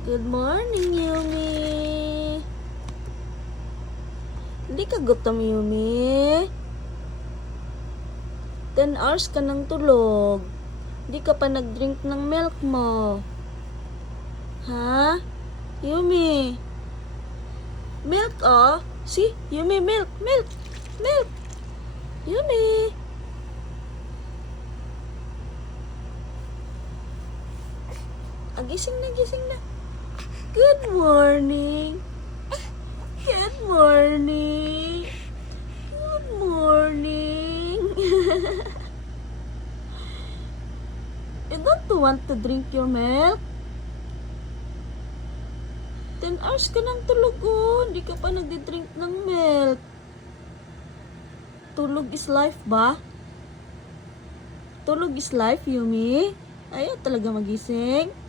Good morning, Yumi. Hindi ka gutom, Yumi. 10 hours ka nang tulog. Hindi ka pa nag-drink ng milk mo. Ha? Yumi. Milk, oh. See? Yumi, milk, milk, milk. Yumi. Gising na, gising na. Good morning. Good morning. Good morning. You don't want to drink your milk? 10 hours ka nang tulog, oh. Hindi ka pa nagdi-drink ng milk. Tulog is life ba? Tulog is life, Yumi? Ayaw talaga magising?